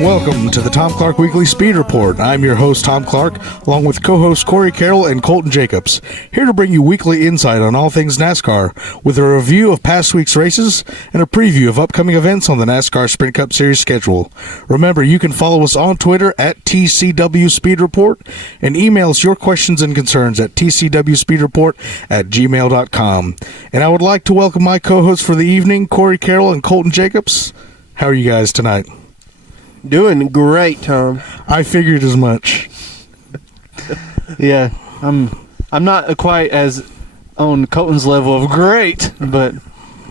and welcome to the Tom Clark Weekly Speed Report. I'm your host, Tom Clark, along with co-hosts Corey Carroll and Colton Jacobs, here to bring you weekly insight on all things NASCAR, with a review of past week's races and a preview of upcoming events on the NASCAR Sprint Cup Series schedule. Remember, you can follow us on Twitter at TCW Speed Report and email us your questions and concerns at tcwspeedreport@gmail.com. And I would like to welcome my co-hosts for the evening, Corey Carroll and Colton Jacobs. How are you guys tonight? Doing great, Tom. I figured as much. Yeah, I'm not quite as on Colton's level of great, but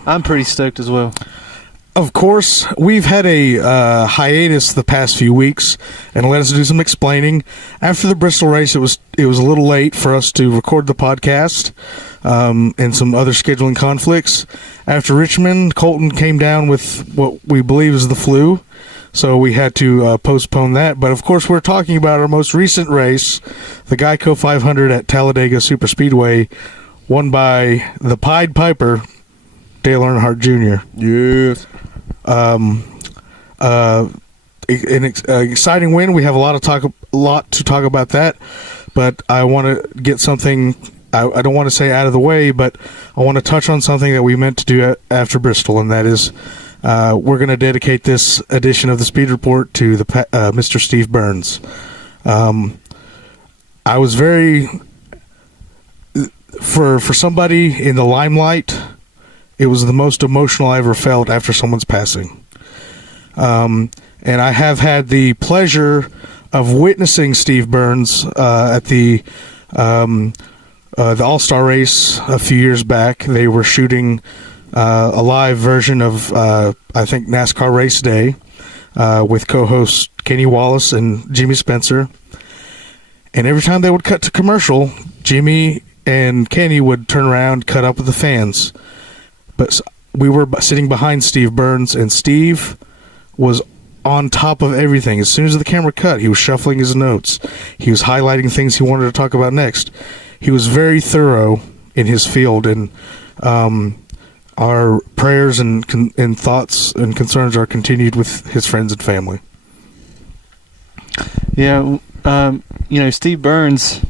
I'm pretty stoked as well. Of course, we've had a hiatus the past few weeks, and let us do some explaining. After the Bristol race, it was a little late for us to record the podcast, and some other scheduling conflicts. After Richmond, Colton came down with what we believe is the flu, so we had to postpone that. But of course, we're talking about our most recent race, the Geico 500 at Talladega Superspeedway, won by the Pied Piper, Dale Earnhardt Jr. Yes. An exciting win. We have a lot to talk about that, but I want to get something. I don't want to say out of the way, but I want to touch on something that we meant to do after Bristol, and that is we're going to dedicate this edition of the Speed Report to the Mr. Steve Byrnes. I was very for somebody in the limelight. It was the most emotional I ever felt after someone's passing. And I have had the pleasure of witnessing Steve Byrnes at the All-Star race a few years back. They were shooting a live version of, I think, NASCAR Race Day with co-hosts Kenny Wallace and Jimmy Spencer. And every time they would cut to commercial, Jimmy and Kenny would turn around, cut up with the fans. But we were sitting behind Steve Byrnes, and Steve was on top of everything. As soon as the camera cut, he was shuffling his notes. He was highlighting things he wanted to talk about next. He was very thorough in his field, and our prayers and thoughts and concerns are continued with his friends and family. Yeah, Steve Byrnes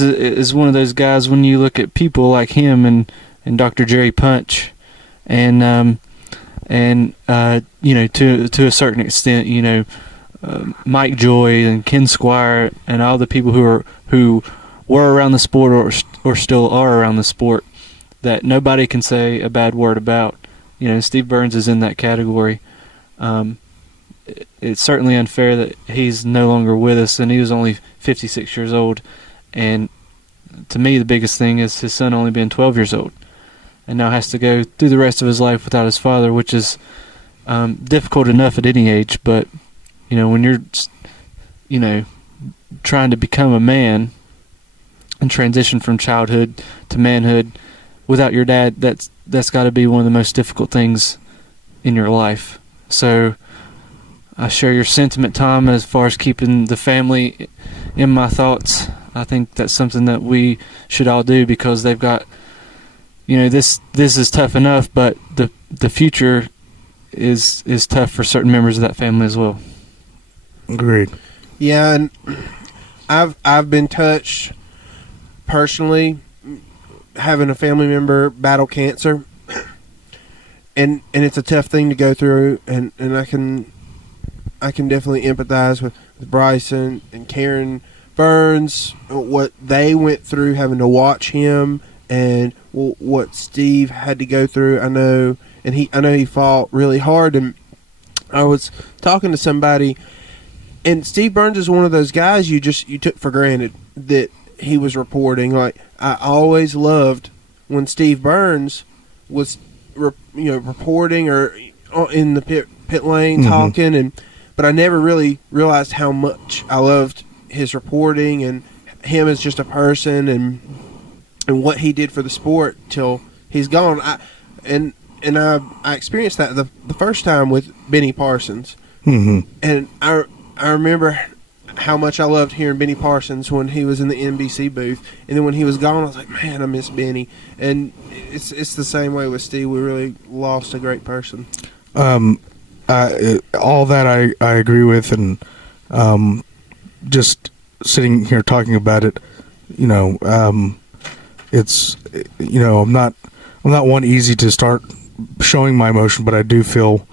is one of those guys when you look at people like him and Dr. Jerry Punch, and to a certain extent, Mike Joy and Ken Squire and all the people who were around the sport or still are around the sport that nobody can say a bad word about. Steve Byrnes is in that category. It's certainly unfair that he's no longer with us, and he was only 56 years old. And to me, the biggest thing is his son only being 12 years old, and now has to go through the rest of his life without his father, which is difficult enough at any age. But when you're trying to become a man and transition from childhood to manhood without your dad, that's got to be one of the most difficult things in your life. So I share your sentiment, Tom, as far as keeping the family in my thoughts. I think that's something that we should all do, because they've got, this is tough enough, but the future is tough for certain members of that family as well. Agreed. Yeah, and I've been touched personally, having a family member battle cancer, and it's a tough thing to go through, and I can definitely empathize with Bryson and Karen Byrnes, what they went through having to watch him, and what Steve had to go through. I know he fought really hard, and I was talking to somebody, and Steve Byrnes is one of those guys you took for granted that he was reporting. Like, I always loved when Steve Byrnes was reporting or in the pit lane talking, but I never really realized how much I loved his reporting and him as just a person and what he did for the sport till he's gone. I experienced that the first time with Benny Parsons, and I remember how much I loved hearing Benny Parsons when he was in the NBC booth, and then when he was gone, I was like, man, I miss Benny. And it's the same way with Steve. We really lost a great person. all that I agree with, and just sitting here talking about it, it's I'm not one easy to start showing my emotion, but I do feel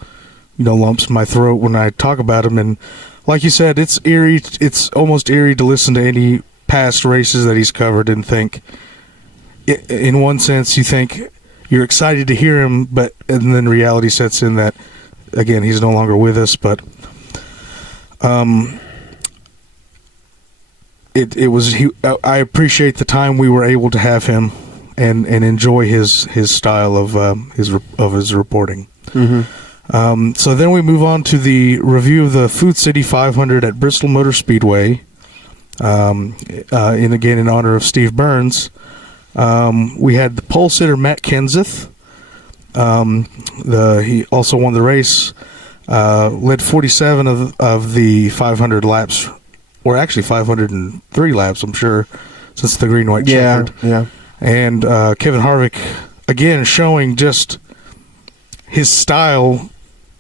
lumps in my throat when I talk about him. And like you said, it's eerie. It's almost eerie to listen to any past races that he's covered and think, in one sense, you think you're excited to hear him, and then reality sets in that, again, he's no longer with us. But I appreciate the time we were able to have him and enjoy his style of his reporting. Mm-hmm. So then we move on to the review of the Food City 500 at Bristol Motor Speedway. In honor of Steve Byrnes. We had the pole sitter Matt Kenseth. He also won the race. Led 47 of the 500 laps, or actually 503 laps, I'm sure, since the green-white checkered. Yeah. And Kevin Harvick, again, showing just his style,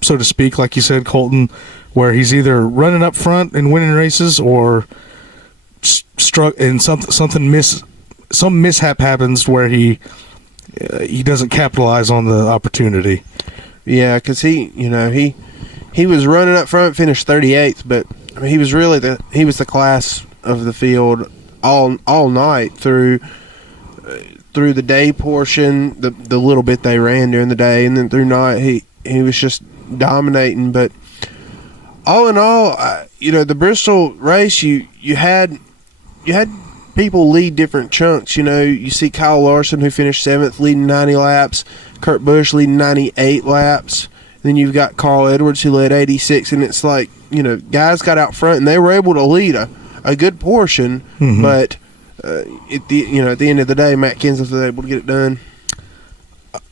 so to speak, like you said, Colton, where he's either running up front and winning races or struck and some mishap happens where he doesn't capitalize on the opportunity. Yeah, because he was running up front, finished 38th, but I mean, he was the class of the field all night through the day portion, the little bit they ran during the day, and then through night he was just dominating. But all in all, the Bristol race, you had people lead different chunks. You see Kyle Larson, who finished 7th, leading 90 laps. Kurt Busch leading 98 laps. Then you've got Carl Edwards, who led 86. And it's like, guys got out front, and they were able to lead a good portion. Mm-hmm. But at the end of the day, Matt Kenseth was able to get it done.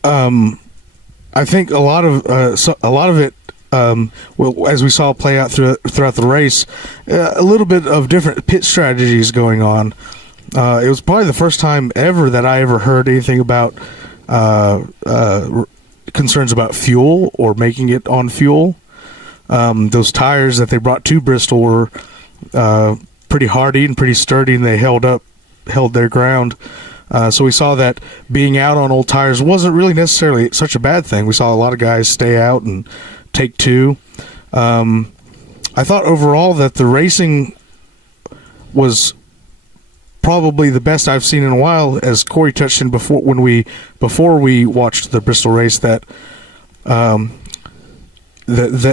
I think a lot of it. As we saw play out throughout the race, a little bit of different pit strategies going on. It was probably the first time ever that I ever heard anything about concerns about fuel or making it on fuel. Those tires that they brought to Bristol were pretty hardy and pretty sturdy, and they held their ground. So we saw that being out on old tires wasn't really necessarily such a bad thing. We saw a lot of guys stay out and take two. I thought overall that the racing was probably the best I've seen in a while, as Corey touched on before we watched the Bristol race, that the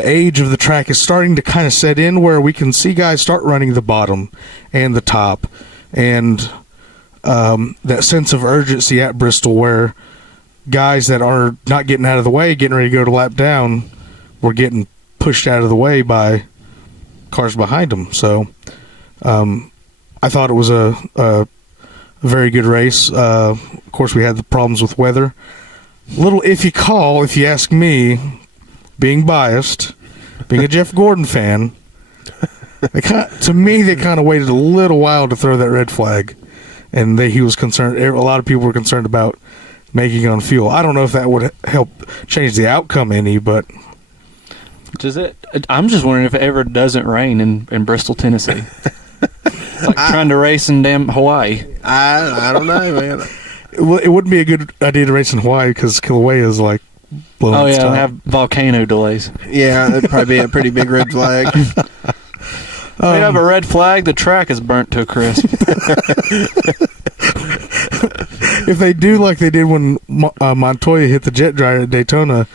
age of the track is starting to kind of set in, where we can see guys start running the bottom and the top, and that sense of urgency at Bristol, where guys that are not getting out of the way, getting ready to go to lap down, were getting pushed out of the way by cars behind them. So I thought it was a very good race. Of course, we had the problems with weather. Little iffy call, if you ask me, being biased, being a Jeff Gordon fan. To me, they kind of waited a little while to throw that red flag, and he was concerned. A lot of people were concerned about making it on fuel. I don't know if that would help change the outcome any, but does it? I'm just wondering if it ever doesn't rain in Bristol, Tennessee. It's like trying to race in damn Hawaii. I don't know, man. It wouldn't be a good idea to race in Hawaii because Kilauea is like blowing. Oh yeah, they have volcano delays. Yeah, that'd probably be a pretty big red flag. They have a red flag. The track is burnt to a crisp. If they do like they did when Montoya hit the jet dryer at Daytona,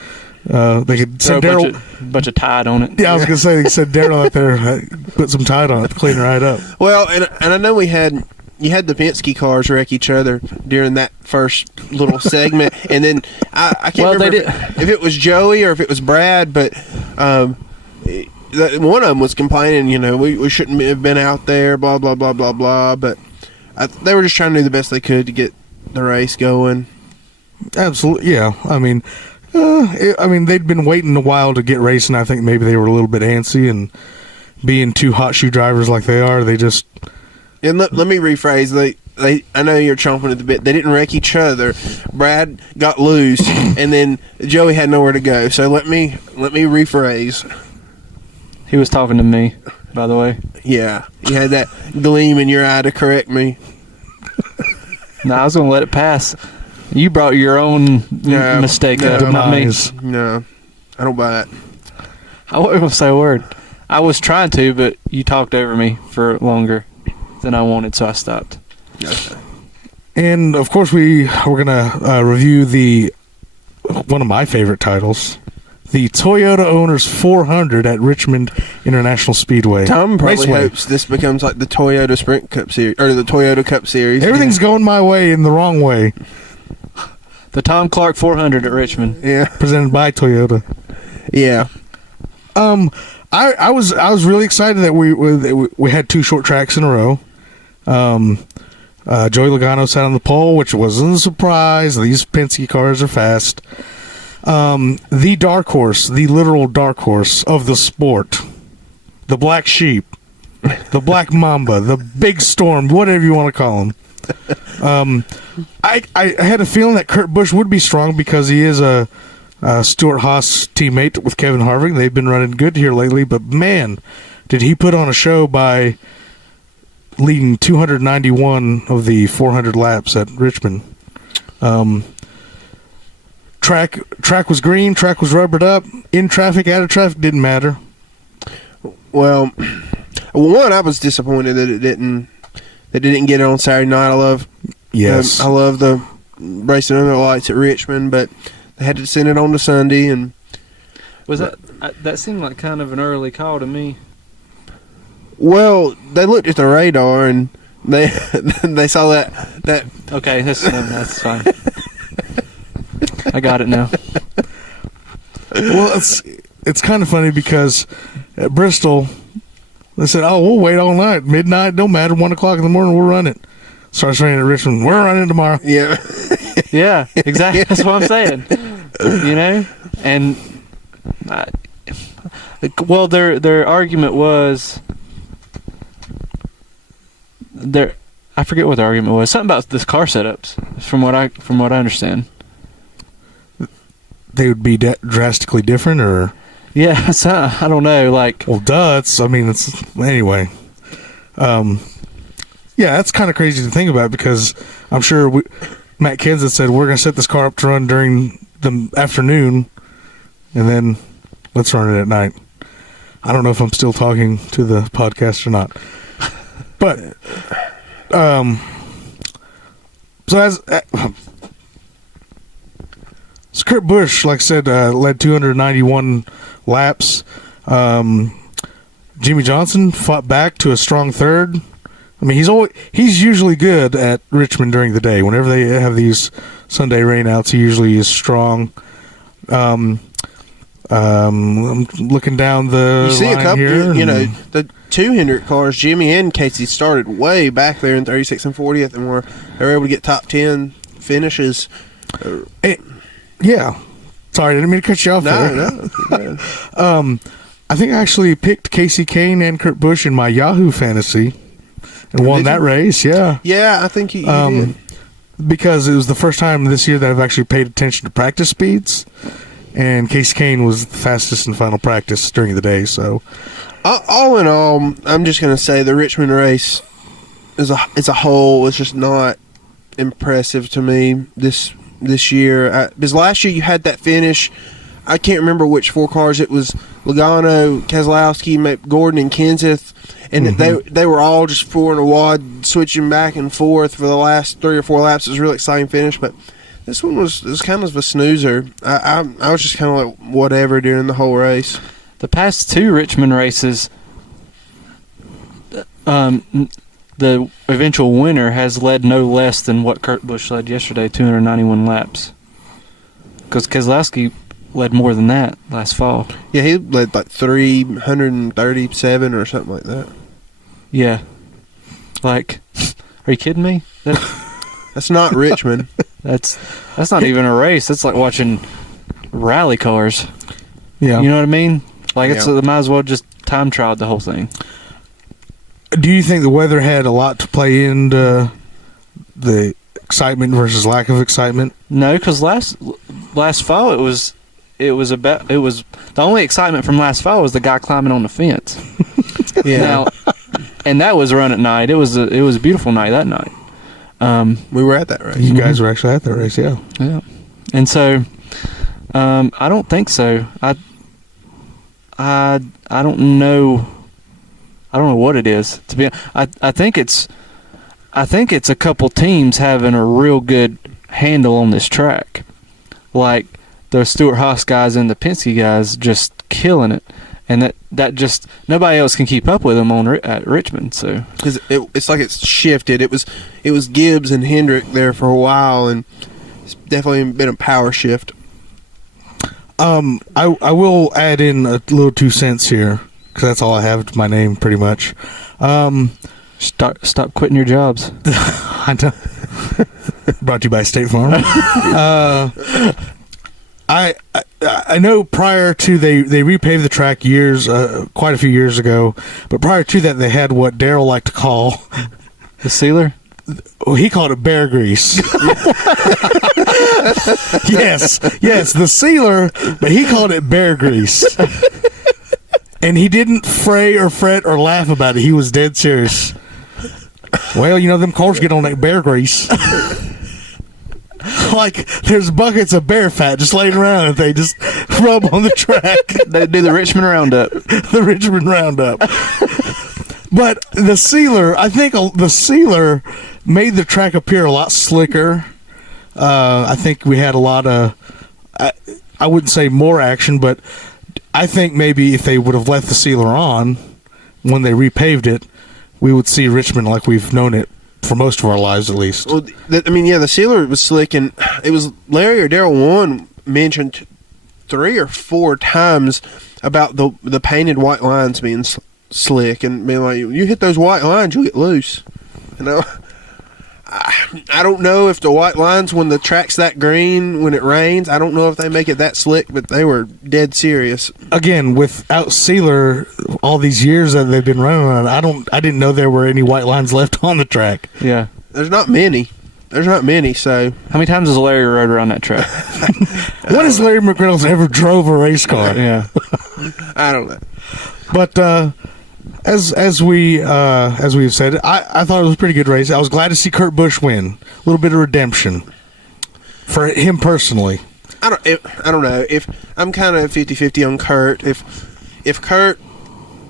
they could send Daryl bunch of Tide on it. Yeah, I was gonna say they could send Daryl out there, put some Tide on it to clean it right up. Well, and I know you had the Penske cars wreck each other during that first little segment, and then I can't remember if it was Joey or if it was Brad, but one of them was complaining, we shouldn't have been out there, blah blah blah blah blah. But they were just trying to do the best they could to get the race going. Absolutely, yeah. I mean, they'd been waiting a while to get racing. I think maybe they were a little bit antsy, and being two hot shoe drivers like they are, they just. And let me rephrase. I know you're chomping at the bit. They didn't wreck each other. Brad got loose, and then Joey had nowhere to go. So let me rephrase. He was talking to me, by the way. Yeah, you had that gleam in your eye to correct me. No, I was going to let it pass. You brought your own mistake up, not me. No, I don't buy it. I wasn't going to say a word. I was trying to, but you talked over me for longer than I wanted, so I stopped. Okay. And of course, we're gonna review one of my favorite titles, the Toyota Owners 400 at Richmond International Speedway. Tom probably Raceway. hopes this becomes like the Toyota Sprint Cup Series or the Toyota Cup Series. Everything's going my way in the wrong way. The Tom Clark 400 at Richmond. Yeah, Presented by Toyota. yeah. I was really excited that we had 2 short tracks in a row. Joey Logano sat on the pole, which wasn't a surprise. These Penske cars are fast. The dark horse, the literal dark horse of the sport, the black sheep, the black mamba, the big storm, whatever you want to call him. I had a feeling that Kurt Busch would be strong because he is a Stuart Haas teammate with Kevin Harvick. They've been running good here lately, but man, did he put on a show by leading 291 of the 400 laps at Richmond. Track was green, track was rubbered up, in traffic, out of traffic, didn't matter. Well, one, I was disappointed that it didn't get it on Saturday night. I love the racing under the lights at Richmond, but they had to send it on to Sunday. And was that seemed like kind of an early call to me? Well, they looked at the radar and they saw that. Okay, that's fine. I got it now. Well, it's kind of funny because at Bristol, they said, "Oh, we'll wait all night, midnight, don't matter, 1 o'clock in the morning, we'll run it." Starts raining at Richmond. We're running tomorrow. Yeah, yeah, exactly. That's what I'm saying. You know, and well, their argument was. I forget what the argument was. Something about this car setups, from what I understand. They would be drastically different, or yeah, so, I don't know. Like, well, duh. Anyway. Yeah, that's kind of crazy to think about because I'm sure Matt Kenseth said we're going to set this car up to run during the afternoon, and then let's run it at night. I don't know if I'm still talking to the podcast or not. But, so Kurt Busch, like I said, led 291 laps. Jimmy Johnson fought back to a strong third. I mean, he's usually good at Richmond during the day. Whenever they have these Sunday rainouts, he usually is strong. I'm looking down the you see line a couple. here, The 200 cars, Jimmy and Casey started way back there in 36 and 40th, and they were able to get top 10 finishes. Yeah. Sorry, I didn't mean to cut you off there. No. I think I actually picked Casey Kane and Kurt Busch in my Yahoo fantasy and won that race. Yeah. Yeah, I think you did. Because it was the first time this year that I've actually paid attention to practice speeds, and Casey Kane was the fastest in final practice during the day. So, all in all, I'm just going to say the Richmond race as a whole is just not impressive to me this year. Because last year you had that finish. I can't remember which 4 cars it was. Logano, Keselowski, Gordon, and Kenseth, and they were all just 4 in a wad, switching back and forth for the last 3 or 4 laps. It was a really exciting finish, but this one was kind of a snoozer. I was just kind of like whatever during the whole race. The past 2 Richmond races, the eventual winner has led no less than what Kurt Busch led yesterday, 291 laps. Because Keselowski led more than that last fall. Yeah, he led like 337 or something like that. Yeah. Like, are you kidding me? That's not Richmond. That's not even a race. That's like watching rally cars. yeah. You know what I mean? Like, it's might as well just time trial the whole thing. Do you think the weather had a lot to play into the excitement versus lack of excitement? No, because last fall it was the only excitement from last fall was the guy climbing on the fence. Yeah. Now, and that was run at night. It was a beautiful night that night. We were at that race. You guys were actually at that race, yeah. Yeah, and so I don't think so. I don't know. I don't know what it is. To be, I think it's a couple teams having a real good handle on this track, like the Stewart-Haas guys and the Penske guys just killing it, and that just nobody else can keep up with them at Richmond. So because it's like it's shifted. It was Gibbs and Hendrick there for a while, and it's definitely been a power shift. I will add in a little 2 cents here, because that's all I have to my name pretty much. stop quitting your jobs. I know. Brought to you by State Farm. I know prior to they repaved the track quite a few years ago, but prior to that they had what Darrell liked to call the sealer. Well, he called it bear grease. yes, the sealer, but he called it bear grease. And he didn't fray or fret or laugh about it. He was dead serious. Well, them cars get on that bear grease. Like, there's buckets of bear fat just laying around that they just rub on the track. They do the Richmond Roundup. The Richmond Roundup. But the sealer, I think the sealer made the track appear a lot slicker. I think we had a lot of, I wouldn't say more action, but I think maybe if they would have left the sealer on when they repaved it, we would see Richmond like we've known it for most of our lives, at least. Well, the sealer was slick, and it was Larry or Darrell One mentioned 3 or 4 times about the painted white lines being slick, and being like, you hit those white lines, you'll get loose. I don't know if the white lines, when the track's that green, when it rains, I don't know if they make it that slick, but they were dead serious. Again, without sealer, all these years that they've been running on, I didn't know there were any white lines left on the track. Yeah. There's not many, so. How many times has Larry rode around that track? When has Larry McReynolds ever drove a race car? Yeah. I don't know. But, as we've said, I thought it was a pretty good race. I was glad to see Kurt Busch win. A little bit of redemption for him personally. I don't know. If I'm kind of 50-50 on Kurt. If Kurt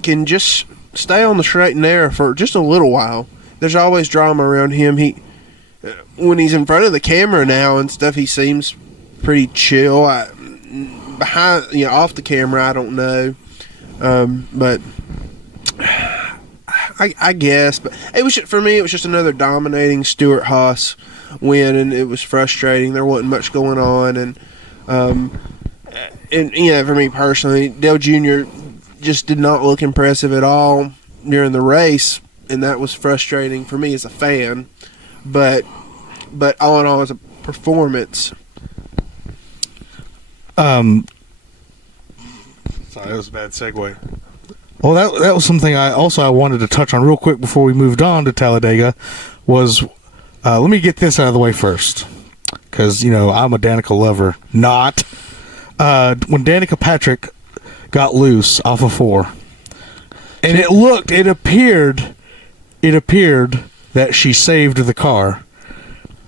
can just stay on the straight and narrow for just a little while, there's always drama around him. When he's in front of the camera now and stuff, he seems pretty chill. Behind, off the camera, I don't know, but. I guess, but for me, it was just another dominating Stewart-Haas win, and it was frustrating. There wasn't much going on, and for me personally, Dale Jr. just did not look impressive at all during the race, and that was frustrating for me as a fan. But all in all, as a performance. Sorry, that was a bad segue. Well, that was something I wanted to touch on real quick before we moved on to Talladega. Was let me get this out of the way first, because I'm a Danica lover. Not when Danica Patrick got loose off of 4, and it appeared that she saved the car.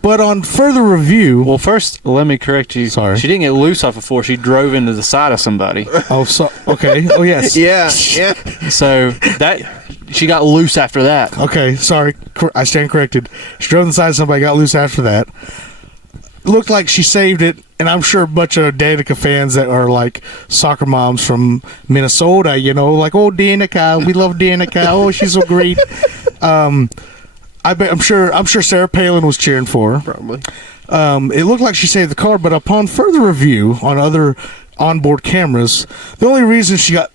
But on further review... Well, first, let me correct you. Sorry. She didn't get loose off of 4. She drove into the side of somebody. Oh, okay. Oh, yes. Yeah. So, she got loose after that. Okay, sorry. I stand corrected. She drove into the side of somebody, got loose after that. Looked like she saved it, and I'm sure a bunch of Danica fans that are like soccer moms from Minnesota, like, oh, Danica, we love Danica. Oh, she's so great. I'm sure Sarah Palin was cheering for her. Probably. It looked like she saved the car, but upon further review on other onboard cameras, the only reason she got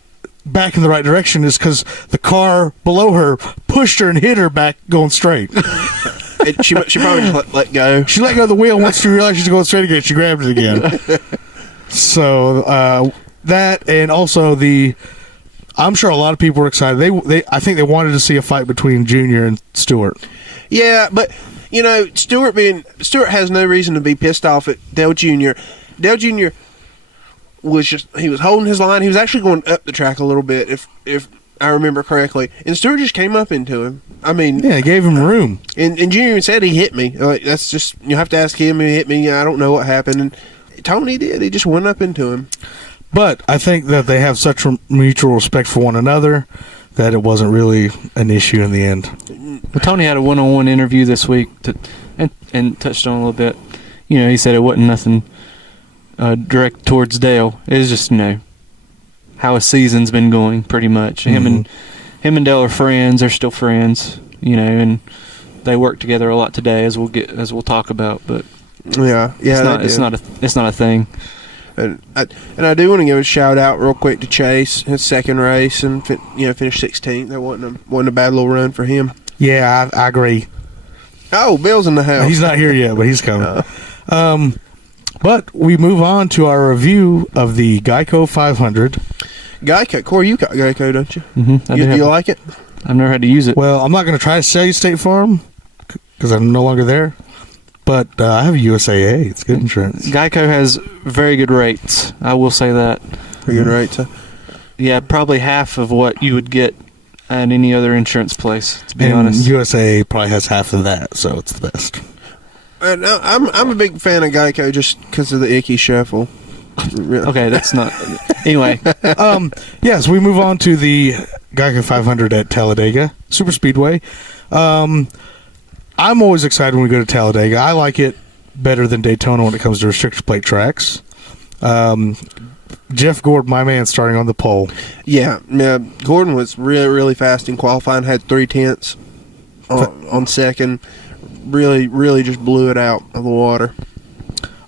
back in the right direction is because the car below her pushed her and hit her back going straight. She probably just let go. She let go of the wheel. Once she realized she was going straight again, she grabbed it again. So that, and also I'm sure a lot of people were excited. I think they wanted to see a fight between Junior and Stewart. Yeah, but Stewart has no reason to be pissed off at Dale Jr. Dale Jr. he was holding his line. He was actually going up the track a little bit, if I remember correctly. And Stewart just came up into him. I mean, yeah, gave him room. And Junior even said he hit me. Like, that's just, you have to ask him. He hit me. I don't know what happened. And Tony did. He just went up into him. But I think that they have such mutual respect for one another that it wasn't really an issue in the end. Well, Tony had a one-on-one interview this week and touched on a little bit. He said it wasn't nothing direct towards Dale. It was just, how his season's been going, pretty much. Mm-hmm. Him and Dale are friends. They're still friends, and they work together a lot today, as we'll talk about. But it's not a thing. And I do want to give a shout out real quick to Chase, his second race, and finished 16th. That wasn't a bad little run for him. Yeah, I agree. Oh, Bill's in the house. He's not here yet, but he's coming. But we move on to our review of the Geico 500. Geico, Corey, you got Geico, don't you? Mm-hmm. You like it? I've never had to use it. Well, I'm not going to try to sell you State Farm because I'm no longer there. But I have a USAA. It's good insurance. Geico has very good rates. I will say that. Very good rates, huh? Yeah, probably half of what you would get at any other insurance place, to be honest. USAA probably has half of that, so it's the best. And I'm a big fan of Geico just because of the icky shuffle. Okay, that's not... Anyway. Yes, we move on to the Geico 500 at Talladega Superspeedway. I'm always excited when we go to Talladega. I like it better than Daytona when it comes to restrictor plate tracks. Jeff Gordon, my man, starting on the pole. Yeah. Gordon was really, really fast in qualifying. Had 3/10 on second. Really, really just blew it out of the water.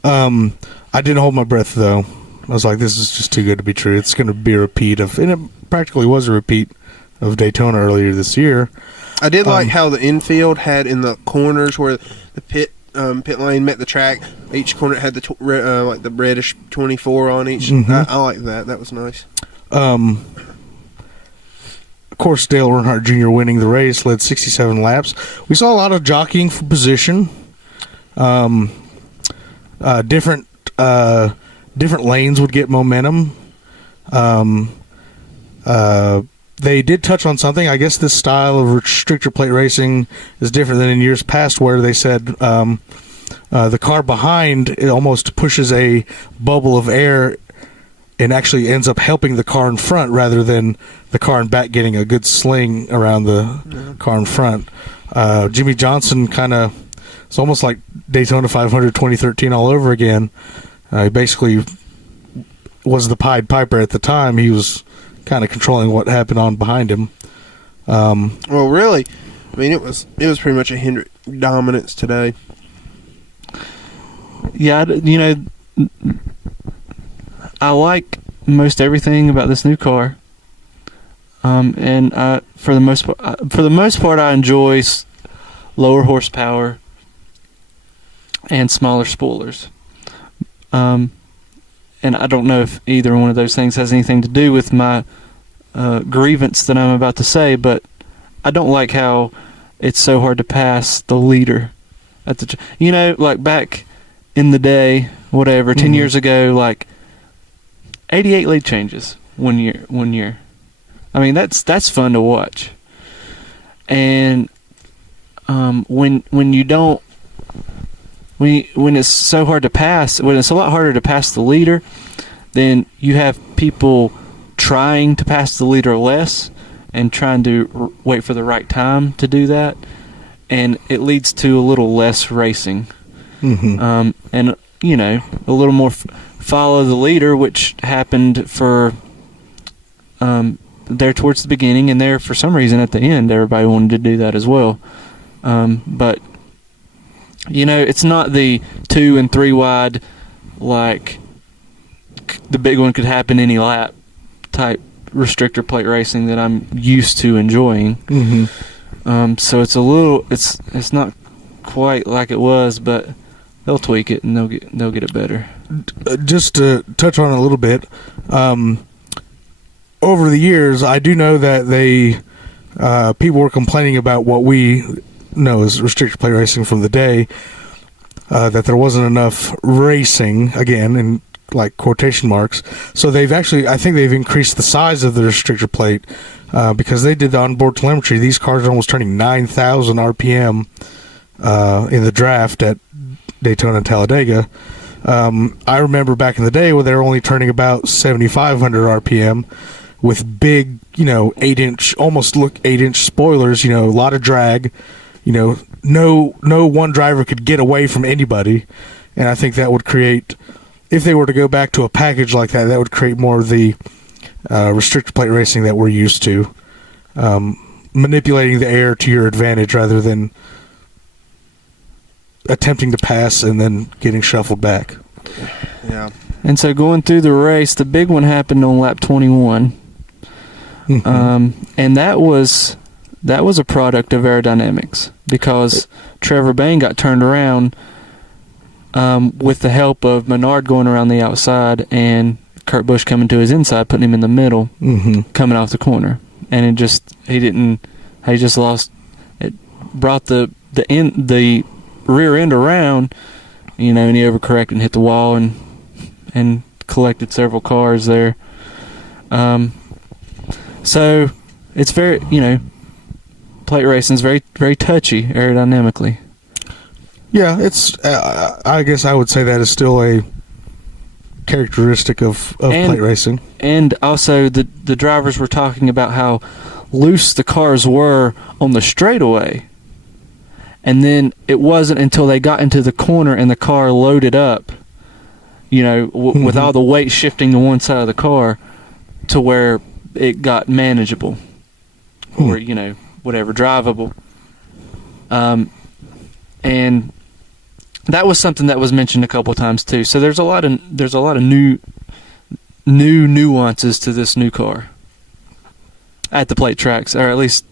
I didn't hold my breath, though. I was like, this is just too good to be true. It's going to be a repeat of, and it practically was a repeat of Daytona earlier this year. I did like how the infield had in the corners where the pit lane met the track. Each corner had the reddish 24 on each. Mm-hmm. I like that. That was nice. Of course, Dale Earnhardt Jr. winning the race, led 67 laps. We saw a lot of jockeying for position. Different lanes would get momentum. They did touch on something. I guess this style of restrictor plate racing is different than in years past, where they said the car behind, it almost pushes a bubble of air and actually ends up helping the car in front rather than the car in back getting a good sling around the car in front. Jimmy Johnson it's almost like Daytona 500 2013 all over again. He basically was the Pied Piper at the time. He was kind of controlling what happened on behind him. Well, really, I mean, it was pretty much a Hendrick dominance today. Yeah, I like most everything about this new car, and for the most part, I enjoy lower horsepower and smaller spoilers. And I don't know if either one of those things has anything to do with my grievance that I'm about to say, but I don't like how it's so hard to pass the leader at the like back in the day, whatever, 10 years ago, like 88 lead changes one year. I mean, that's fun to watch. And when it's so hard to pass, when it's a lot harder to pass the leader, then you have people trying to pass the leader less and trying to wait for the right time to do that, and it leads to a little less racing. Mm-hmm. And a little more follow the leader, which happened for there towards the beginning, and there for some reason at the end everybody wanted to do that as well. But it's not the 2 and 3 wide, like the big one could happen any lap type restrictor plate racing that I'm used to enjoying. Mm-hmm. So it's not quite like it was, but they'll tweak it and they'll get it better. Just to touch on it a little bit, over the years, I do know that people were complaining about what we know as restrictor plate racing from the day, that there wasn't enough racing, again, in like quotation marks. So I think they've increased the size of the restrictor plate because they did the onboard telemetry. These cars are almost turning 9,000 RPM in the draft at Daytona and Talladega. I remember back in the day where they were only turning about 7,500 RPM with big, 8-inch, almost look 8-inch spoilers, a lot of drag, no one driver could get away from anybody. And I think that would create, if they were to go back to a package like that, that would create more of the restrictor plate racing that we're used to, manipulating the air to your advantage rather than attempting to pass and then getting shuffled back. Yeah. And so going through the race, the big one happened on lap 21. Mm-hmm. And that was a product of aerodynamics because Trevor Bayne got turned around with the help of Menard going around the outside and Kurt Busch coming to his inside, putting him in the middle, coming off the corner. And he just lost. It brought the rear end around, and he overcorrected and hit the wall and collected several cars there. So it's very, plate racing is very, very touchy aerodynamically. Yeah, it's. I guess I would say that is still a characteristic of plate racing. And also, the drivers were talking about how loose the cars were on the straightaway. And then it wasn't until they got into the corner and the car loaded up, with all the weight shifting to one side of the car to where it got manageable or, whatever, drivable. And that was something that was mentioned a couple of times too. So there's a lot of new nuances to this new car at the plate tracks, or at least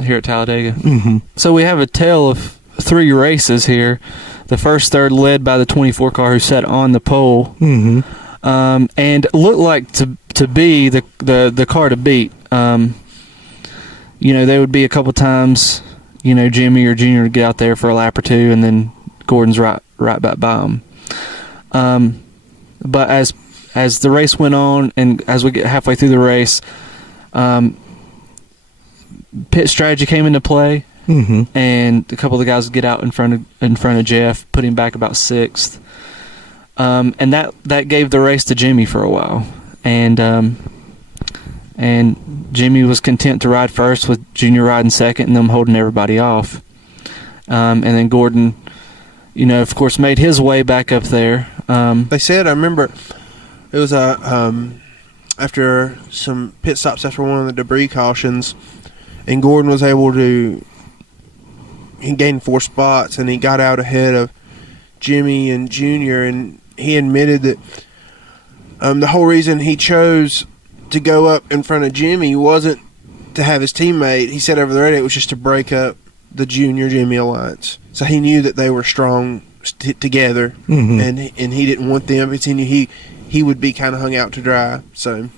here at Talladega. Mm-hmm. So we have a tale of 3 races here. The first third led by the 24 car who sat on the pole, and looked like to be the car to beat. There would be a couple times, Jimmy or Junior would get out there for a lap or two, and then Gordon's right back by him. But as the race went on, and as we get halfway through the race, pit strategy came into play. Mm-hmm. And a couple of the guys would get out in front of Jeff, put him back about 6th, and that gave the race to Jimmy for a while, and Jimmy was content to ride first with Junior riding second and them holding everybody off, and then Gordon, of course, made his way back up there. They said, I remember, it was after some pit stops after one of the debris cautions, and Gordon was able to. He gained 4 spots, and he got out ahead of Jimmy and Junior, and he admitted that the whole reason he chose to go up in front of Jimmy wasn't to have his teammate. He said over the radio it was just to break up the Junior-Jimmy alliance. So he knew that they were strong together, and he didn't want them because he knew he would be kind of hung out to dry. So,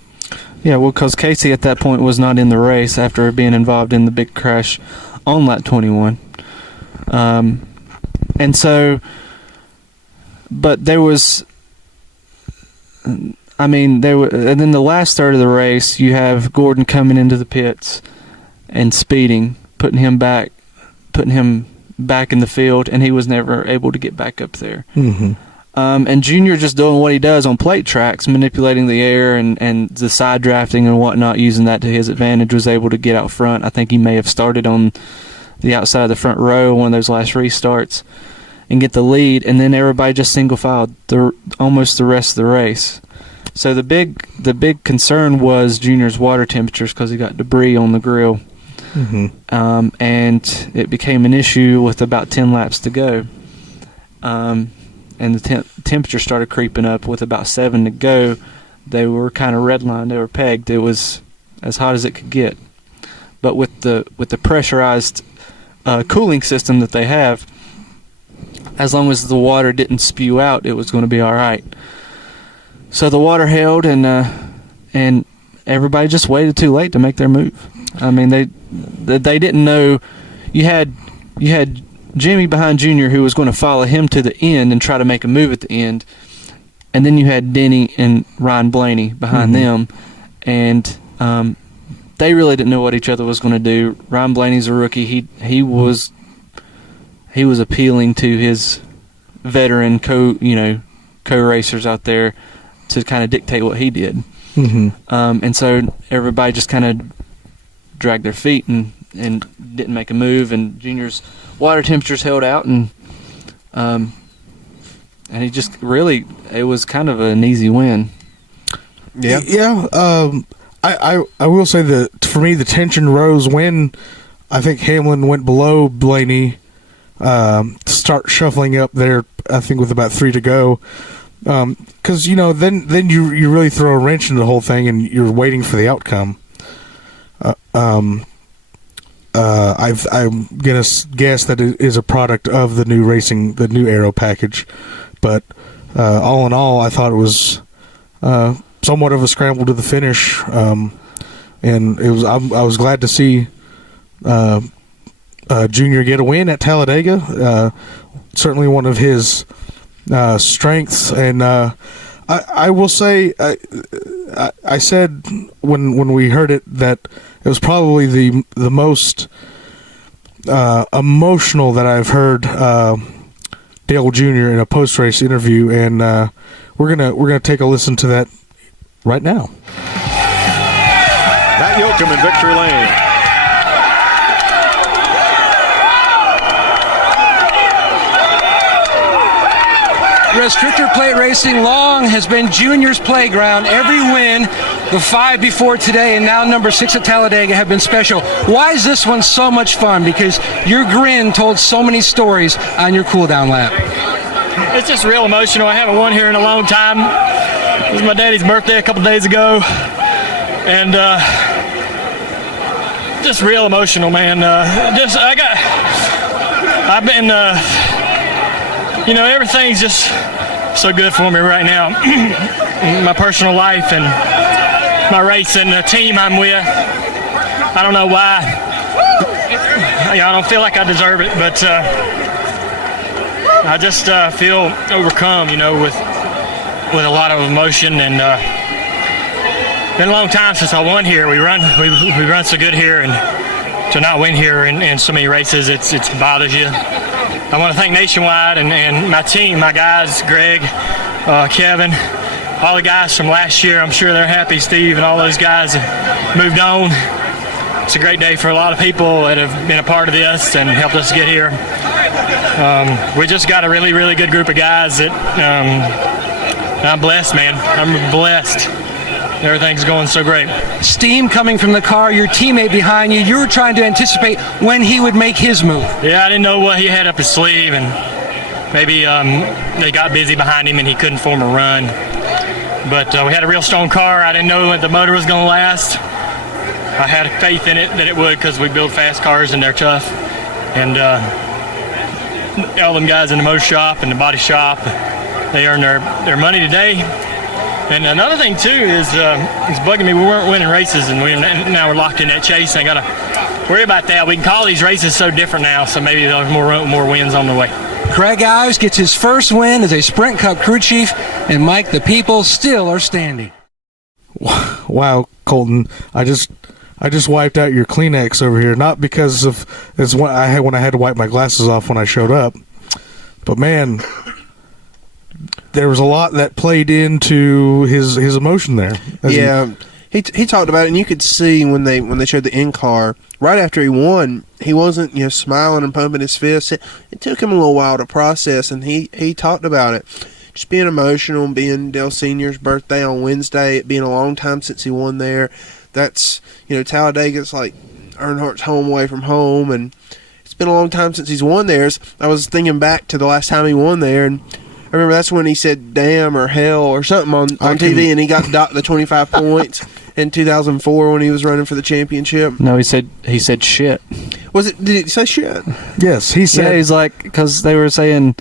yeah, well, because Casey at that point was not in the race after being involved in the big crash on lap 21. And so, but there was, and then the last third of the race, you have Gordon coming into the pits and speeding, putting him back in the field, and he was never able to get back up there. Mm-hmm. And Junior just doing what he does on plate tracks, manipulating the air and the side drafting and whatnot, using that to his advantage, was able to get out front. I think he may have started on the outside of the front row, one of those last restarts, and get the lead, and then everybody just single filed almost the rest of the race. So the big concern was Junior's water temperatures because he got debris on the grill, and it became an issue with about 10 laps to go, and the temperature started creeping up with about 7 to go. They were kind of redlined, they were pegged. It was as hot as it could get, but with the pressurized cooling system that they have, as long as the water didn't spew out, it was going to be all right. So the water held, and everybody just waited too late to make their move. I mean, they didn't know. You had you had Jimmy behind Junior, who was going to follow him to the end and try to make a move at the end, and then you had Denny and Ryan Blaney behind them, and they really didn't know what each other was going to do. Ryan Blaney's a rookie. He was appealing to his veteran co-racers out there to kind of dictate what he did. And so everybody just kind of dragged their feet and didn't make a move, and Junior's water temperatures held out, and he just really, it was kind of an easy win. I will say that for me the tension rose when I think Hamlin went below Blaney to start shuffling up there, I think with about 3 to go, because then you really throw a wrench into the whole thing and you're waiting for the outcome. I'm gonna guess that it is a product of the new aero package, but all in all, I thought it was somewhat of a scramble to the finish, and it was. I was glad to see Junior get a win at Talladega. Certainly one of his strengths, and I will say, I said when we heard it that it was probably the most emotional that I've heard Dale Jr. in a post-race interview, and we're gonna take a listen to that right now. Matt Yoakum in victory lane. Restrictor plate racing long has been Junior's playground. Every win, the 5 before today and now number 6 at Talladega, have been special. Why is this one so much fun? Because your grin told so many stories on your cool-down lap. It's just real emotional. I haven't won here in a long time. It was my daddy's birthday a couple days ago, and just real emotional, man. I've been, everything's just so good for me right now. My personal life and my race and the team I'm with. I don't know why. I don't feel like I deserve it, but I just feel overcome, with a lot of emotion, and been a long time since I won here. We run so good here, and to not win here in so many races, it bothers you. I want to thank Nationwide and my team, my guys, Greg, Kevin, all the guys from last year. I'm sure they're happy. Steve and all those guys have moved on. It's a great day for a lot of people that have been a part of this and helped us get here. We just got a really, really good group of guys that I'm blessed, man. I'm blessed. Everything's going so great. Steam coming from the car, your teammate behind you. You were trying to anticipate when he would make his move. Yeah, I didn't know what he had up his sleeve, and maybe they got busy behind him and he couldn't form a run. But we had a real strong car. I didn't know that the motor was going to last. I had faith in it that it would, because we build fast cars and they're tough. And all them guys in the motor shop and the body shop, they earned their money today. And another thing too is it's bugging me. We weren't winning races, and now we're locked in that chase. I gotta worry about that. We can call these races so different now, so maybe there's more wins on the way. Craig Ives gets his first win as a Sprint Cup crew chief, and Mike, the people still are standing. Wow, Colton, I just wiped out your Kleenex over here, not because of it's when I had to wipe my glasses off when I showed up, but man, there was a lot that played into his emotion there. He talked about it, and you could see when they showed the in-car, right after he won, he wasn't smiling and pumping his fists. It took him a little while to process, and he talked about it. Just being emotional, being Dale Sr.'s birthday on Wednesday, it being a long time since he won there. That's, Talladega's like Earnhardt's home away from home, and it's been a long time since he's won there. I was thinking back to the last time he won there, and I remember that's when he said damn or hell or something on TV, and he got the 25 points in 2004 when he was running for the championship. No, he said shit. Did he say shit? Yes, he said. Yeah, he's like, because they were saying,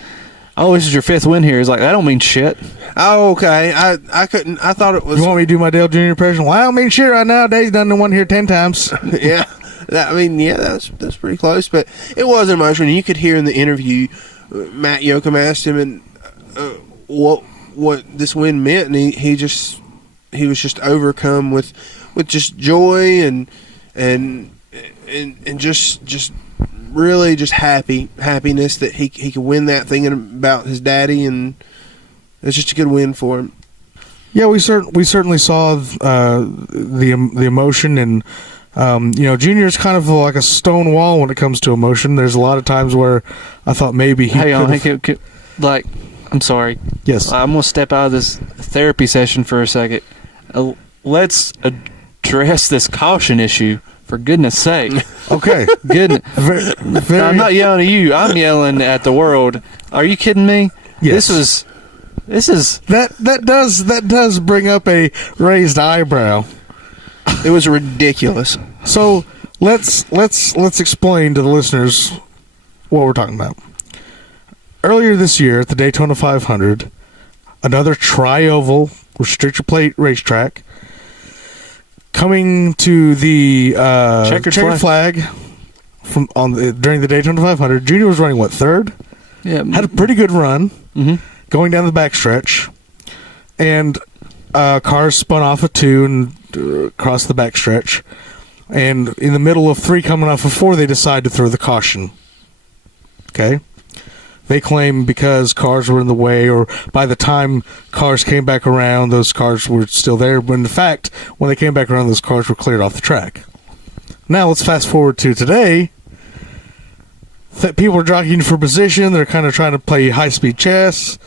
oh, this is your 5th win here. He's like, that don't mean shit. Oh, okay. I couldn't. I thought it was. You want me to do my Dale Jr. impression? Well, I don't mean shit right now. Dave's done the one here 10 times. Yeah. That's pretty close, but it was emotional. You could hear in the interview, Matt Yoakum asked him and what this win meant, and he was just overcome with just joy and just really just happiness that he could win that, thinking about his daddy, and it's just a good win for him. Yeah, we certainly saw the emotion, and Junior's kind of like a stone wall when it comes to emotion. There's a lot of times where I thought maybe he I'm sorry. Yes. I'm going to step out of this therapy session for a second. Let's address this caution issue, for goodness sake. Okay. Goodness. Very, I'm not yelling at you. I'm yelling at the world. Are you kidding me? Yes. This is that does bring up a raised eyebrow. It was ridiculous. So let's explain to the listeners what we're talking about. Earlier this year at the Daytona 500, another tri-oval restrictor plate racetrack, coming to the checkered flag during the Daytona 500. Junior was running third? Yeah, had a pretty good run. Mm-hmm. Going down the backstretch, and cars spun off of 2 and across the backstretch, and in the middle of 3 coming off of 4, they decide to throw the caution. Okay? They claim because cars were in the way, or by the time cars came back around, those cars were still there, but in fact, when they came back around, those cars were cleared off the track. Now let's fast forward to today. People are jockeying for position. They're kind of trying to play high-speed chess.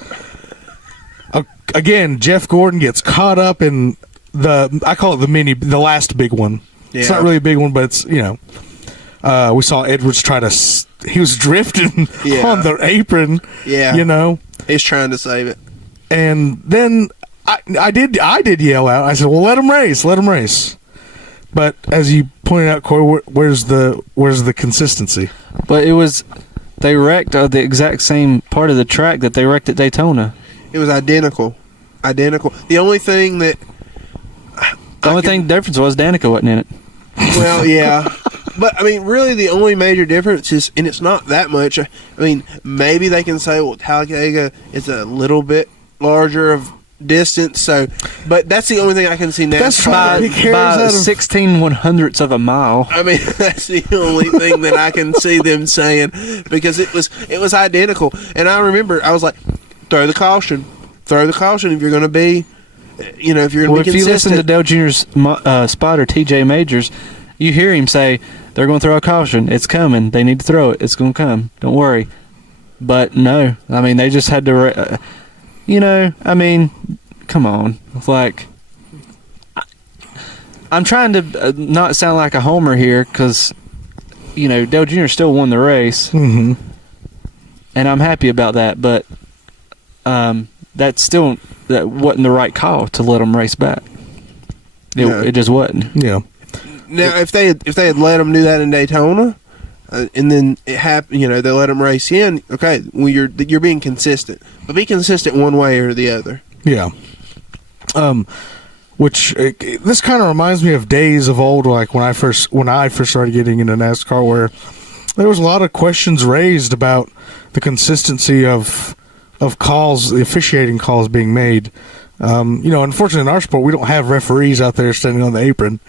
Again, Jeff Gordon gets caught up in I call it the last big one. Yeah. It's not really a big one, but it's, we saw Edwards he was drifting on the apron. Yeah. He's trying to save it. And then I did yell out. I said, well, let him race. But as you pointed out, Corey, where's the consistency? But they wrecked the exact same part of the track that they wrecked at Daytona. It was identical. The only thing difference was Danica wasn't in it. Well, yeah. But, really the only major difference is, and it's not that much, maybe they can say, well, Talladega is a little bit larger of distance, but that's the only thing I can see now. That's by 16/100ths of a mile. That's the only thing that I can see them saying, because it was identical. And I remember I was like, throw the caution if you're going to be, if you're going to be consistent. If you listen to Dale Jr.'s spotter, TJ Majors, you hear him say, they're going to throw a caution. It's coming. They need to throw it. It's going to come. Don't worry. But no, they just had to. Come on. I'm trying to not sound like a homer here, because, Dale Jr. still won the race. Mm-hmm. And I'm happy about that, but that wasn't the right call to let them race back. It just wasn't. Yeah. Now, if they had let them do that in Daytona, and then it happened, they let them race in. Okay, well, you're being consistent, but be consistent one way or the other. Yeah. This kind of reminds me of days of old, like when I first started getting into NASCAR, where there was a lot of questions raised about the consistency of calls, the officiating calls being made. Unfortunately in our sport, we don't have referees out there standing on the apron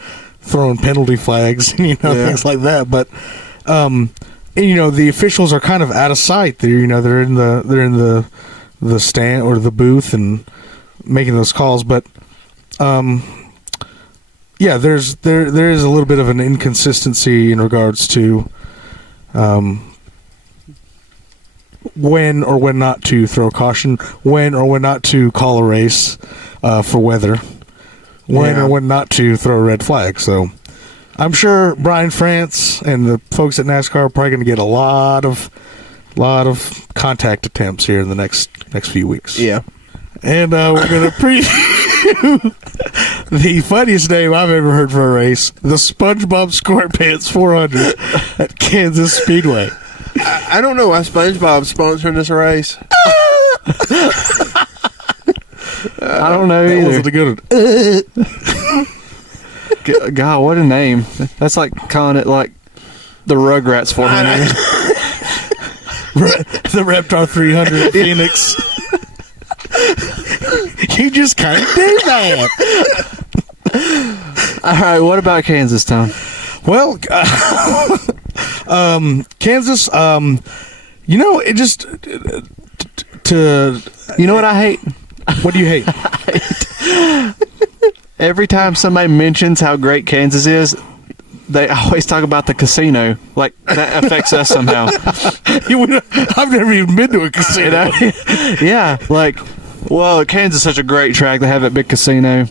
throwing penalty flags, things like that. But the officials are kind of out of sight. They're in the stand or the booth and making those calls. But there is a little bit of an inconsistency in regards to when or when not to throw caution, when or when not to call a race for weather, when or when not to throw a red flag. So I'm sure Brian France and the folks at NASCAR are probably going to get a lot of contact attempts here in the next few weeks. Yeah. And we're going to preview the funniest name I've ever heard for a race, the SpongeBob SquarePants 400 at Kansas Speedway. I don't know why SpongeBob's sponsoring this race. I don't know either. That wasn't a good one. God, what a name. That's like calling it like the Rugrats for him. The Reptar 300 at Phoenix. You just kind of did that. All right, what about Kansas, Tom? Well, Kansas, it just You know what I hate? what do you hate? Every time somebody mentions how great Kansas is, they always talk about the casino. Like, that affects us somehow. I've never even been to a casino. Yeah, like, well, Kansas is such a great track. They have that big casino.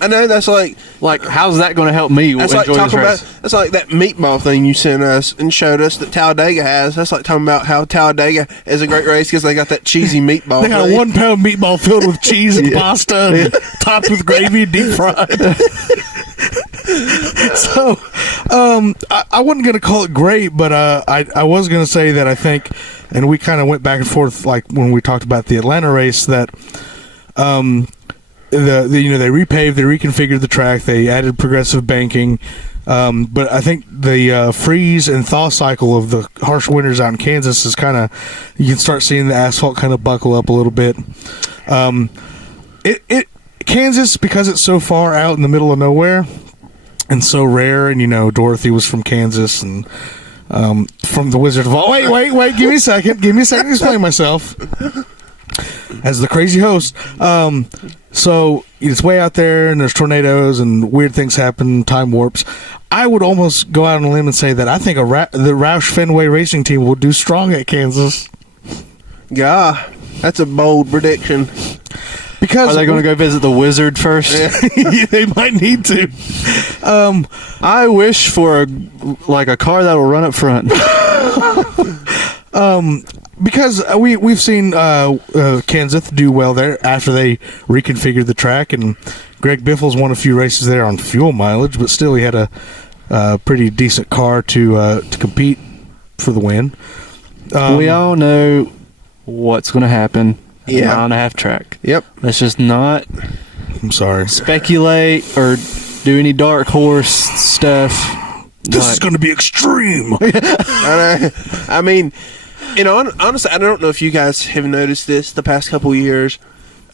I know that's like how's that going to help me that's enjoy like this talking race? about that's like that meatball thing you sent us and showed us that Talladega has. That's like talking about how Talladega is a great race because they got that cheesy meatball. They got a thing. 1 pound meatball filled with cheese and pasta, and topped with gravy and deep fried. So, I wasn't going to call it great, but I was going to say that I think, and we kind of went back and forth like when we talked about the Atlanta race, that they repaved, they reconfigured the track, they added progressive banking, but I think the freeze and thaw cycle of the harsh winters out in Kansas is kind of, you can start seeing the asphalt kind of buckle up a little bit. Kansas, because it's so far out in the middle of nowhere and so rare, and Dorothy was from Kansas and from the Wizard of Oz. Wait, give me a second to explain myself as the crazy host. So it's way out there, and there's tornadoes and weird things happen, time warps. I would almost go out on a limb and say that I think the Roush Fenway racing team will do strong at Kansas. Yeah, that's a bold prediction. Because Are they going to go visit the Wizard first? They might need to. I wish for a car that'll run up front. Because we've seen Kenseth do well there after they reconfigured the track, and Greg Biffle's won a few races there on fuel mileage, but still he had a pretty decent car to compete for the win. We all know what's going to happen at Yeah. the mile-and-a-half track. Yep. Let's just not I'm sorry. speculate or do any dark horse stuff. This is going to be extreme. I mean, honestly, I don't know if you guys have noticed this the past couple of years.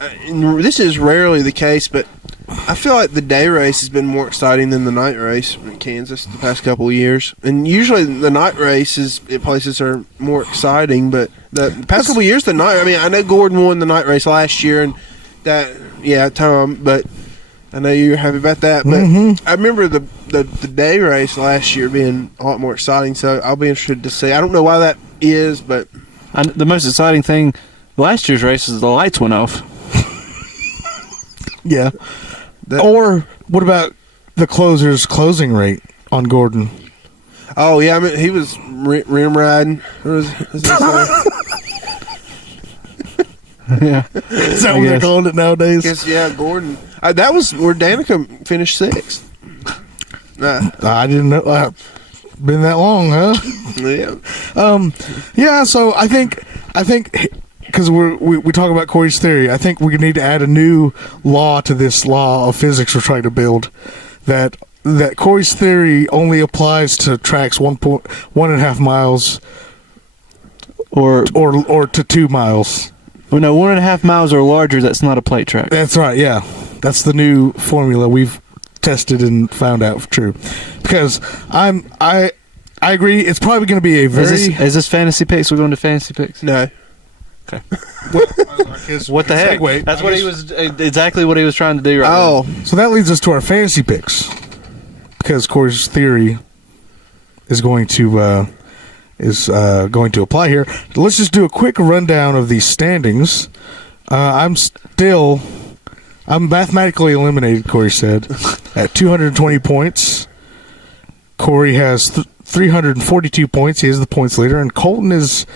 And this is rarely the case, but I feel like the day race has been more exciting than the night race in Kansas the past couple of years. And usually the night races at places are more exciting, but the past couple of years, the night. I mean, I know Gordon won the night race last year, and Tom, but I know you're happy about that. But I remember the day race last year being a lot more exciting. So I'll be interested to see. I don't know why that is, but The most exciting thing last year's race is the lights went off. Yeah. Or what about the closer's closing rate on Gordon? oh yeah, I mean he was rim riding. What was that? Yeah. Is that what they're guess. calling it nowadays? Guess Gordon. That was where Danica finished sixth. I didn't know. Been that long, huh? Yeah. Yeah. So I think because we talk about Corey's theory, I think we need to add a new law to this law of physics we're trying to build. That Corey's theory only applies to tracks 1.5 miles or to 2 miles. Well, no, 1.5 miles or larger. That's not a plate track. That's right. Yeah, that's the new formula we've tested and found out true. Because I agree. It's probably going to be a very. Is this fantasy picks? We're going to fantasy picks. No. Okay. What the heck? Segue. That's what he was exactly what he was trying to do. Right. Oh, So that leads us to our fantasy picks, because Corey's theory is going to apply here. Let's just do a quick rundown of these standings. I'm mathematically eliminated, Corey said, at 220 points. Corey has 342 points. He is the points leader, and Colton is.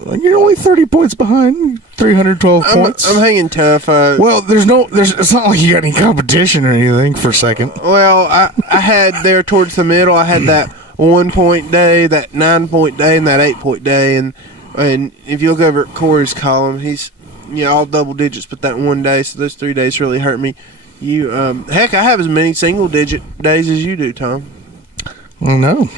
You're only 30 points behind. 312 points. I'm hanging tough. Well, it's not like you got any competition or anything for second. Well, I had there towards the middle. I had that 1 point day, that 9 point day, and that 8 point day. And if you look over at Corey's column, he's all double digits, but that one day. So those 3 days really hurt me. I have as many single digit days as you do, Tom. No.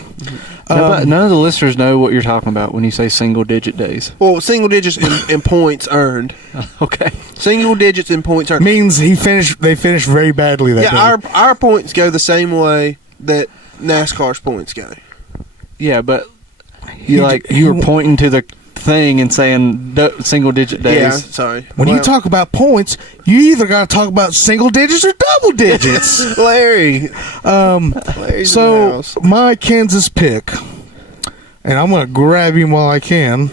None of the listeners know what you're talking about when you say single-digit days. Well, single digits in points earned. Okay. Single digits in points earned means they finished very badly that day. Our points go the same way that NASCAR's points go. Yeah, but you were pointing to the thing and saying single-digit days. Yeah, sorry. When you talk about points, you either got to talk about single digits or double digits. Larry's so my Kansas pick, and I'm going to grab him while I can.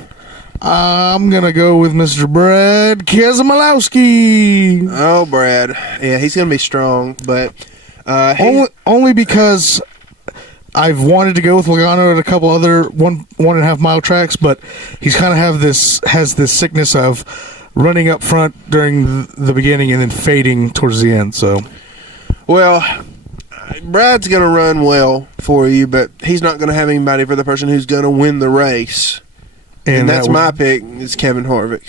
I'm going to go with Mr. Brad Keselowski. Oh, Brad. Yeah, he's going to be strong, but only because I've wanted to go with Logano at a couple other 1.5 mile tracks, but he's kind of has this sickness of running up front during the beginning and then fading towards the end. So, well, Brad's going to run well for you, but he's not going to have anybody for the person who's going to win the race. And that's my pick. Is Kevin Harvick.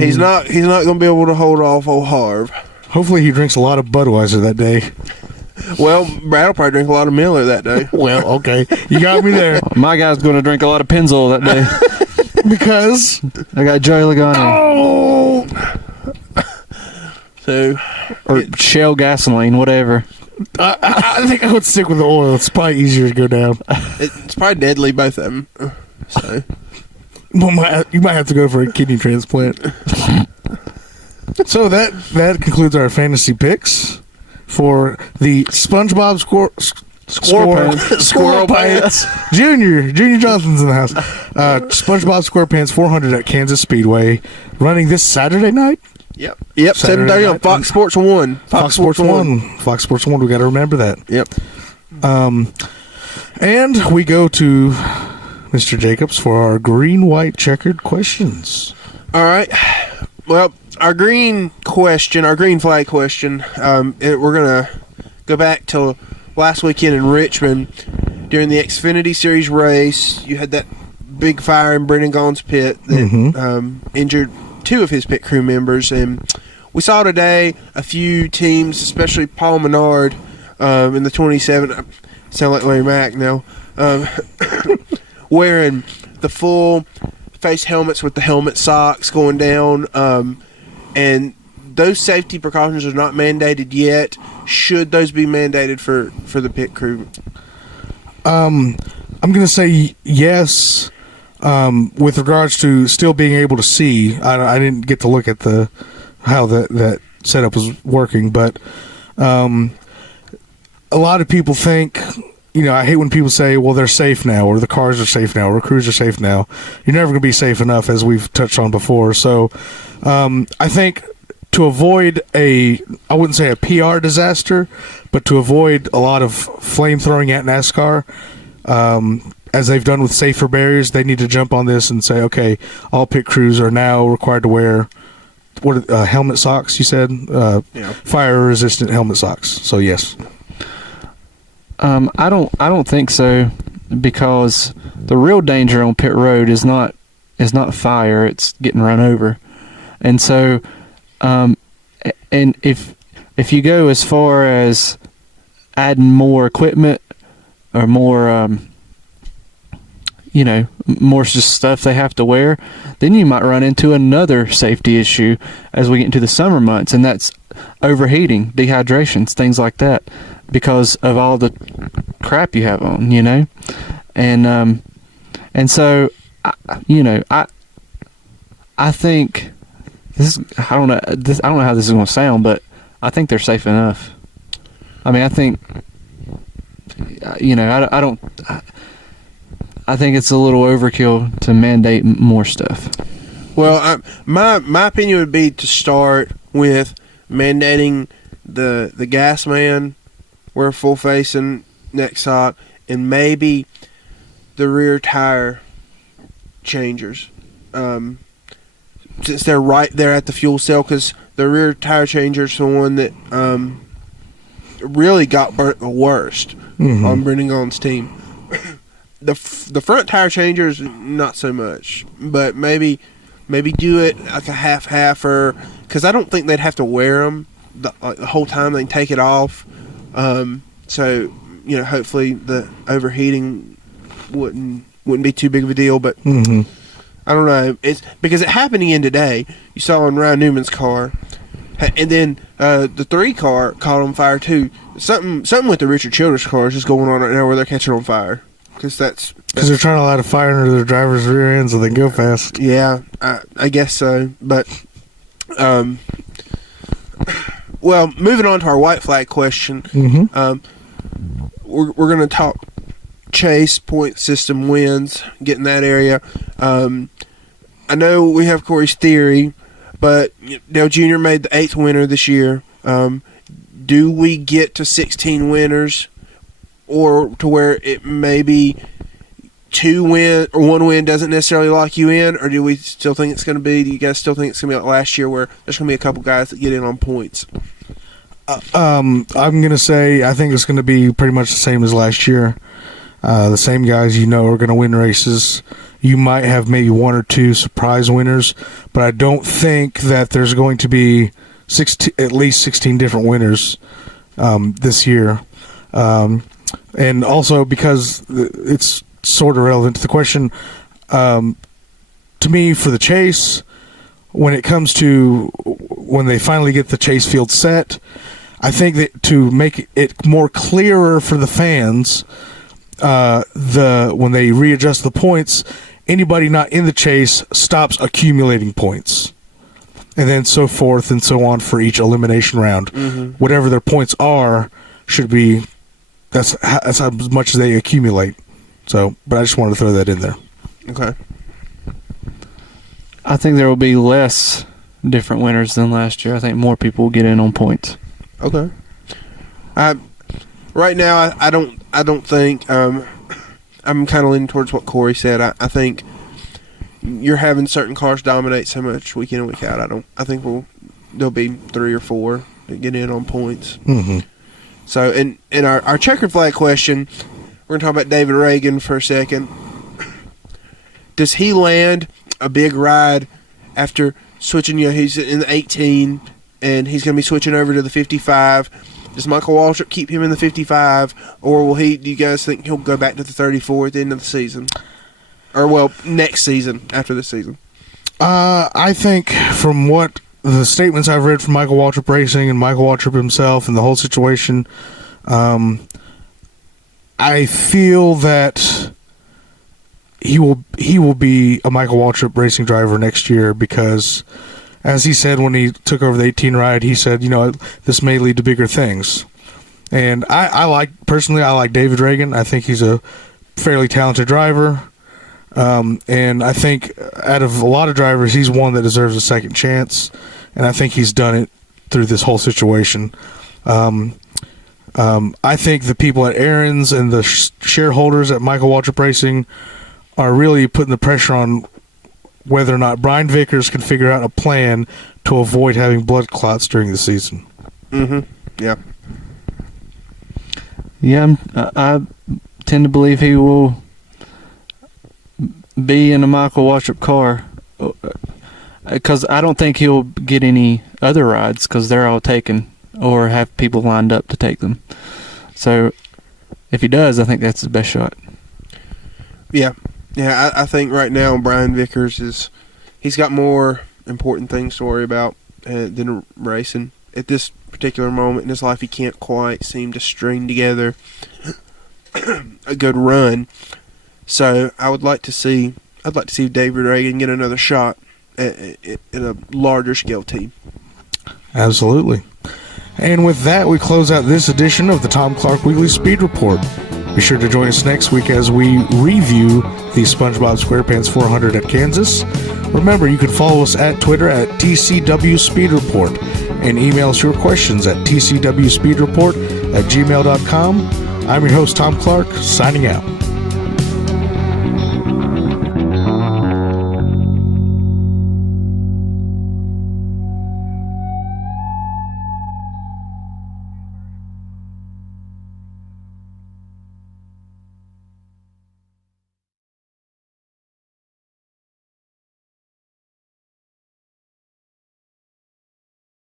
He's not going to be able to hold off old Harv. Hopefully, he drinks a lot of Budweiser that day. Well, Brad will probably drink a lot of Miller that day. Well, okay, you got me there. My guy's going to drink a lot of Pennzoil that day because I got Joey Logano. So, or Shell gasoline, whatever. I think I would stick with the oil. It's probably easier to go down. It's probably deadly, both of them. So, well, you might have to go for a kidney transplant. So that concludes our fantasy picks for the SpongeBob Squirrel Pants Junior Johnson's in the house. SpongeBob SquarePants 400 at Kansas Speedway, running this Saturday night. Yep. 7:30 on Fox Sports 1. Fox Sports 1. Fox Sports 1. We got to remember that. Yep. And we go to Mr. Jacobs for our green, white, checkered questions. All right. Well, our green flag question, we're going to go back to last weekend in Richmond. During the Xfinity Series race, you had that big fire in Brendan Gaughan's pit that injured two of his pit crew members. And we saw today a few teams, especially Paul Menard in the 27, I sound like Larry Mack now, wearing the full face helmets with the helmet socks going down. And those safety precautions are not mandated yet. Should those be mandated for the pit crew? I'm going to say yes. With regards to still being able to see, I didn't get to look at how that setup was working, but a lot of people think, I hate when people say, well, they're safe now, or the cars are safe now, or crews are safe now. You're never going to be safe enough, as we've touched on before. So I think to avoid I wouldn't say a PR disaster, but to avoid a lot of flame throwing at NASCAR, as they've done with safer barriers, they need to jump on this and say, okay, all pit crews are now required to wear helmet socks, you said? Fire-resistant helmet socks. So, yes. I don't think so, because the real danger on pit road is not fire, it's getting run over. And so, and if you go as far as adding more equipment or more more just stuff they have to wear, then you might run into another safety issue as we get into the summer months, and that's overheating, dehydrations, things like that, because of all the crap you have on, and so I think this. I don't know how this is going to sound, but I think they're safe enough. I mean, I think I think it's a little overkill to mandate more stuff. Well, my opinion would be to start with mandating the gas man wear full face and neck sock, and maybe the rear tire changers, since they're right there at the fuel cell, because the rear tire changers are the one that really got burnt the worst on Brendan Gaughan's team. The front tire changers, not so much, but maybe do it like a half, or because I don't think they'd have to wear them the whole time. They can take it off. So hopefully the overheating wouldn't be too big of a deal. But Mm-hmm. I don't know. It's because it happened again today. You saw in Ryan Newman's car, and then the 3 car caught on fire too. Something with the Richard Childress car is just going on right now where they're catching on fire because they're trying to light a fire under their driver's rear end so they can go fast. Yeah, I guess so. But well, moving on to our white flag question. Mm-hmm. We're going to talk chase point system wins, get in that area. I know we have Corey's theory, but Dale Jr. made the 8th winner this year. Do we get to 16 winners, or to where it may be 2 win or 1 win doesn't necessarily lock you in, or do we still think it's going to be? Do you guys still think it's going to be like last year, where there's going to be a couple guys that get in on points? I'm going to say I think it's going to be pretty much the same as last year. The same guys are going to win races. You might have maybe 1 or 2 surprise winners, but I don't think that there's going to be at least 16 different winners this year. And also because it's sort of relevant to the question, to me, for the chase, when it comes to when they finally get the chase field set, I think that to make it more clearer for the fans, when they readjust the points, anybody not in the chase stops accumulating points, and then so forth and so on for each elimination round. Mm-hmm. Whatever their points are should be that's how much they accumulate. So, but I just wanted to throw that in there. Okay. I think there will be less different winners than last year. I think more people will get in on points. Okay. Right now, I don't think. I'm kind of leaning towards what Corey said. I think you're having certain cars dominate so much week in and week out. I think there'll be 3 or 4 that get in on points. Mm-hmm. So, in our checkered flag question, we're gonna talk about David Reagan for a second. Does he land a big ride after switching? He's in the 18, and he's gonna be switching over to the 55. Does Michael Waltrip keep him in the 55, or will he? Do you guys think he'll go back to the 34 at the end of the season, or next season after this season? I think from what the statements I've read from Michael Waltrip Racing and Michael Waltrip himself and the whole situation, I feel that he will be a Michael Waltrip Racing driver next year because, as he said when he took over the 18 ride, he said, this may lead to bigger things. And I like David Reagan. I think he's a fairly talented driver. And I think out of a lot of drivers, he's one that deserves a second chance. And I think he's done it through this whole situation. I think the people at Aaron's and the shareholders at Michael Waltrip Racing are really putting the pressure on whether or not Brian Vickers can figure out a plan to avoid having blood clots during the season. Mm-hmm. Yeah. Yeah, I tend to believe he will be in a Michael Waltrip car because I don't think he'll get any other rides because they're all taken or have people lined up to take them. So if he does, I think that's his best shot. Yeah. Yeah, I think right now Brian Vickers he's got more important things to worry about than racing. At this particular moment in his life, he can't quite seem to string together a good run. So I'd like to see David Reagan get another shot in a larger scale team. Absolutely. And with that, we close out this edition of the Tom Clark Weekly Speed Report. Be sure to join us next week as we review the SpongeBob SquarePants 400 at Kansas. Remember, you can follow us at Twitter at TCW Speed Report and email us your questions at tcwspeedreport@gmail.com. I'm your host, Tom Clark, signing out.